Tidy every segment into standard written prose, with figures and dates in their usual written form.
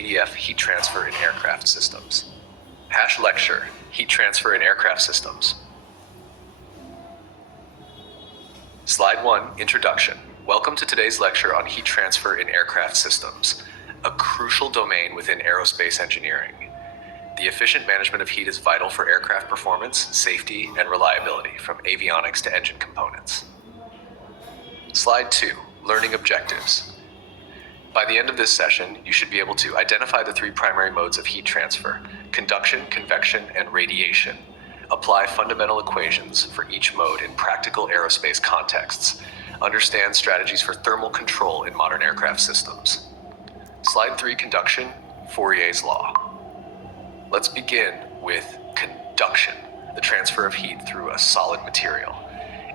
PDF Heat Transfer in Aircraft Systems. #lecture, Heat Transfer in Aircraft Systems. Slide 1, Introduction. Welcome to today's lecture on heat transfer in aircraft systems, a crucial domain within aerospace engineering. The efficient management of heat is vital for aircraft performance, safety, and reliability, from avionics to engine components. Slide 2, Learning Objectives. By the end of this session, you should be able to identify the 3 primary modes of heat transfer: conduction, convection, and radiation. Apply fundamental equations for each mode in practical aerospace contexts. Understand strategies for thermal control in modern aircraft systems. Slide 3, Conduction, Fourier's Law. Let's begin with conduction, the transfer of heat through a solid material.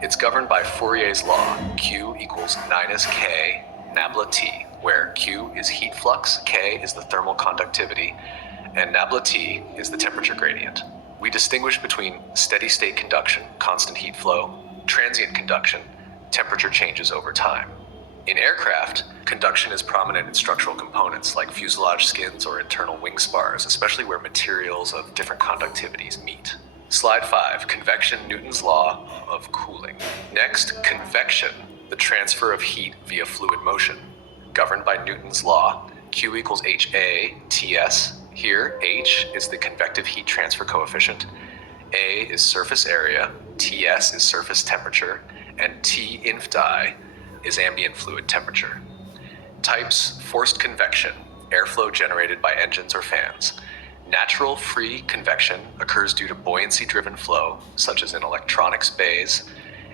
It's governed by Fourier's law, Q equals minus K nabla T, where Q is heat flux, K is the thermal conductivity, and nabla T is the temperature gradient. We distinguish between steady state conduction, constant heat flow, transient conduction, temperature changes over time. In aircraft, conduction is prominent in structural components like fuselage skins or internal wing spars, especially where materials of different conductivities meet. Slide 5, Convection, Newton's law of cooling. Next, convection, the transfer of heat via fluid motion. Governed by Newton's law, Q equals HA TS. Here, H is the convective heat transfer coefficient, A is surface area, TS is surface temperature, and T inf die is ambient fluid temperature. Types: forced convection, airflow generated by engines or fans. Natural free convection occurs due to buoyancy-driven flow, such as in electronics bays.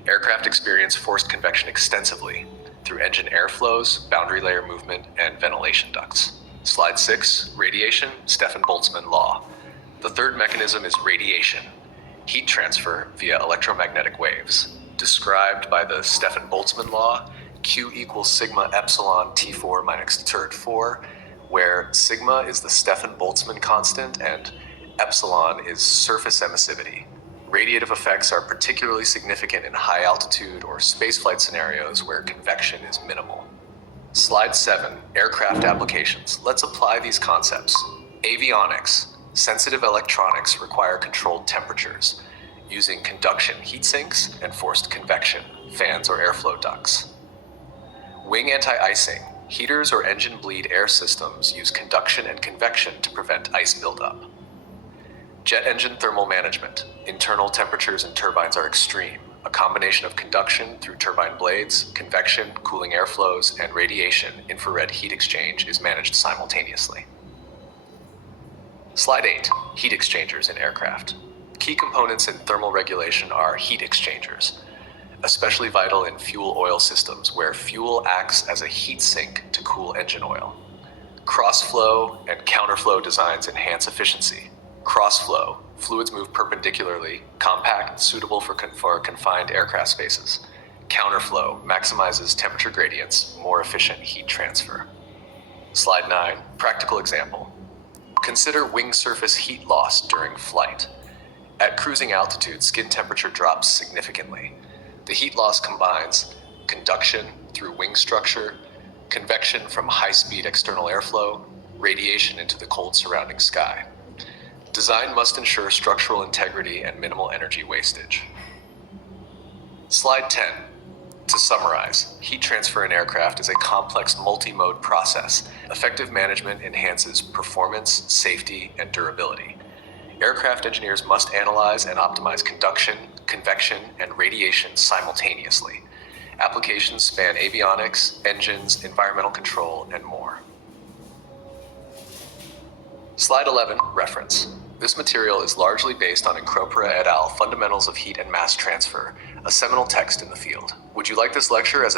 Aircraft experience forced convection extensively through engine airflows, boundary layer movement, and ventilation ducts. Slide 6, Radiation, Stefan-Boltzmann law. The third mechanism is radiation, heat transfer via electromagnetic waves. Described by the Stefan-Boltzmann law, Q equals sigma epsilon T4 minus T4, where sigma is the Stefan-Boltzmann constant and epsilon is surface emissivity. Radiative effects are particularly significant in high altitude or spaceflight scenarios where convection is minimal. Slide 7, Aircraft Applications. Let's apply these concepts. Avionics. Sensitive electronics require controlled temperatures using conduction heat sinks and forced convection, fans or airflow ducts. Wing anti-icing. Heaters or engine bleed air systems use conduction and convection to prevent ice buildup. Jet engine thermal management. Internal temperatures in turbines are extreme. A combination of conduction through turbine blades, convection, cooling airflows, and radiation, infrared heat exchange is managed simultaneously. Slide 8, Heat exchangers in aircraft. Key components in thermal regulation are heat exchangers, especially vital in fuel oil systems where fuel acts as a heat sink to cool engine oil. Cross-flow and counterflow designs enhance efficiency. Cross-flow, fluids move perpendicularly, compact, suitable for confined aircraft spaces. Counterflow maximizes temperature gradients, more efficient heat transfer. Slide 9, Practical example. Consider wing surface heat loss during flight. At cruising altitude, skin temperature drops significantly. The heat loss combines conduction through wing structure, convection from high-speed external airflow, radiation into the cold surrounding sky. Design must ensure structural integrity and minimal energy wastage. Slide 10. To summarize, heat transfer in aircraft is a complex multi-mode process. Effective management enhances performance, safety, and durability. Aircraft engineers must analyze and optimize conduction, convection, and radiation simultaneously. Applications span avionics, engines, environmental control, and more. Slide 11, Reference. This material is largely based on Incropera et al. Fundamentals of Heat and Mass Transfer, a seminal text in the field. Would you like this lecture as a